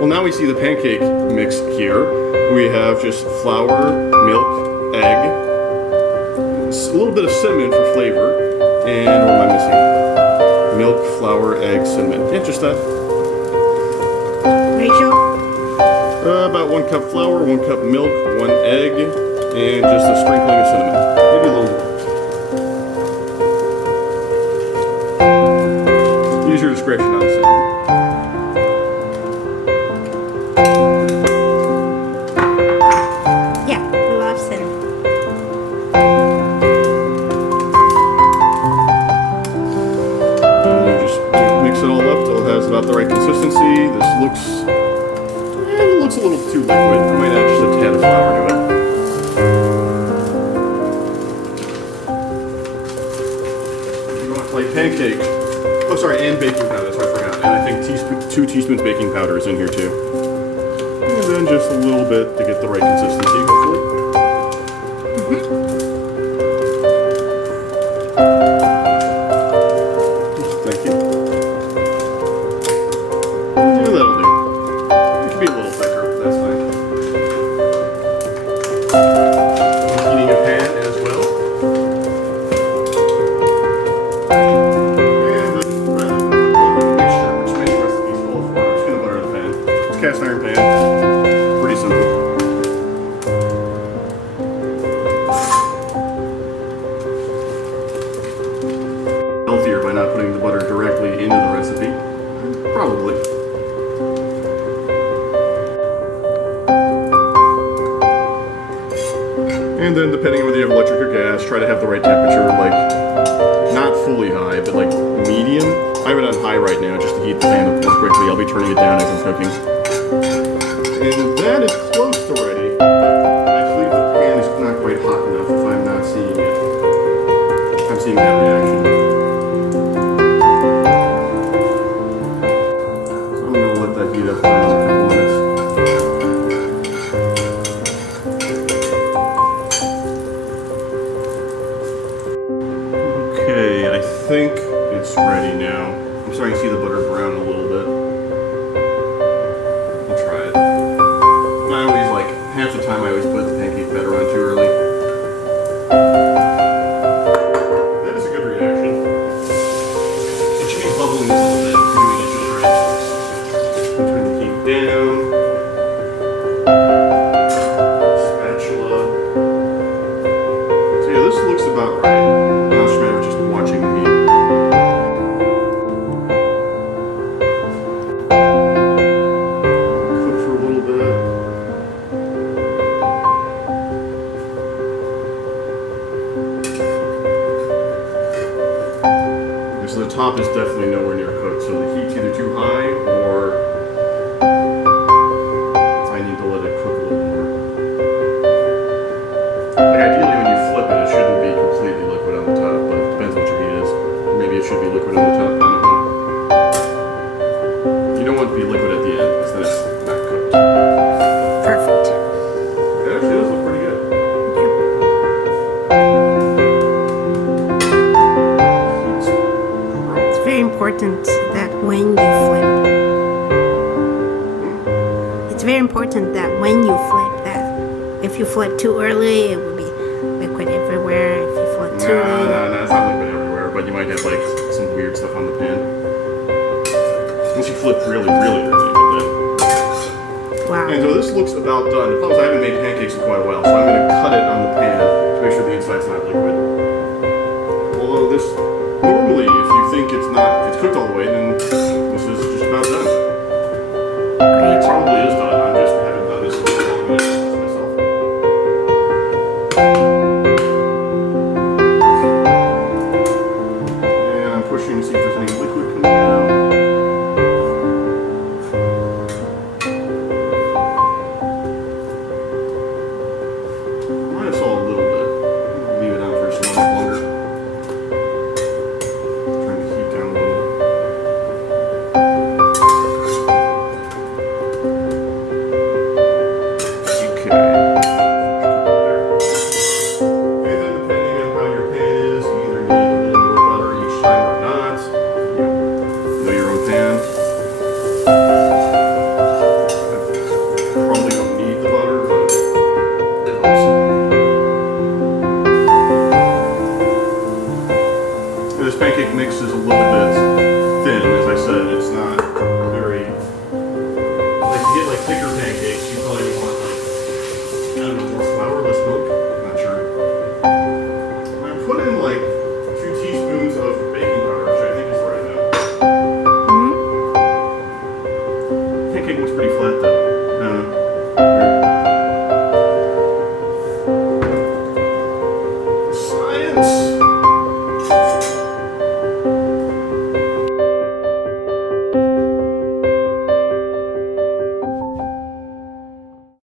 Well, now we see the pancake mix here. We have just flour, milk, egg, a little bit of cinnamon for flavor, and what am I missing? Milk, flour, egg, cinnamon. Yeah, just that. Rachel? About 1 cup flour, 1 cup milk, 1 egg, and just a sprinkling of cinnamon. Maybe a little more. Use your discretion on the cinnamon. Yeah, we love cinnamon. And you just mix it all up till it has about the right consistency. This looks a little too liquid. I might add just a tad of flour to it. You want to play pancake. Oh, sorry, and baking powder. That's what I forgot. And I think 2 teaspoons baking powder is in here too. And then just a little bit to get the right consistency, hopefully. Thank you. Yeah, that'll do. It could be a little thicker, but that's fine. Heating a pan as well. And then rather than butter mixture, which many recipes call for, I'm just going to butter the pan. It's a cast iron pan. Pretty simple. Healthier by not putting the butter directly into the recipe. Probably. And then depending on whether you have electric or gas, try to have the right temperature, like not fully high, but like medium. I have it on high right now just to heat the pan up more quickly. I'll be turning it down as I'm cooking. And that is close to ready. I believe the pan is not quite hot enough if I'm not seeing it. I'm seeing that reaction. So I'm going to let that heat up for another couple minutes. Okay, I think it's ready now. I'm starting to see the butter brown a little bit. I'll try it. I always like, half the time I always put the pancake batter on too early. That is a good reaction. It should be bubbling a little bit if you're doing it just right. Turn the heat down. Spatula. So yeah, this looks about right. Now it's a matter of just watching the heat. Cook for a little bit. Okay, so the top is definitely nowhere near cooked, so the heat's either too high or I need to let it cook a little more. Like ideally when you flip it, it shouldn't be completely liquid on the top, but it depends what your heat is. Maybe it should be liquid on the top, I don't know. You don't want it to be liquid at the end, because then it's not cooked. Perfect. It actually does look pretty good. It's very important that when you flip, it's very important that when you flip that, if you flip too early, it will be liquid everywhere. If you flip too late, No, it's not liquid everywhere, but you might have like some weird stuff on the pan. Unless you flip really, really early, but then. wow. And so this looks about done. The problem is I haven't made pancakes in quite a while, so I'm going to cut it on the pan to make sure the inside's not liquid. Although this, normally if you think it's cooked all the way, then this is just about done. It probably is done. I just haven't done this in a long minute myself. And I'm pushing to see if there's any liquid coming out. Might have saw a little bit. Leave it out for just a little longer. Trying to heat down a little. Okay. And then depending on how your pan is, you either need a little more butter each time or not. You know your own pan. is a little bit thin, as I said. It's not very. Like to get like thicker pancakes, you probably want like I don't know more flour, less milk. I'm not sure. And I put in like 2 teaspoons of baking powder, which I think is the right amount. Pancake looks pretty flat though. Science.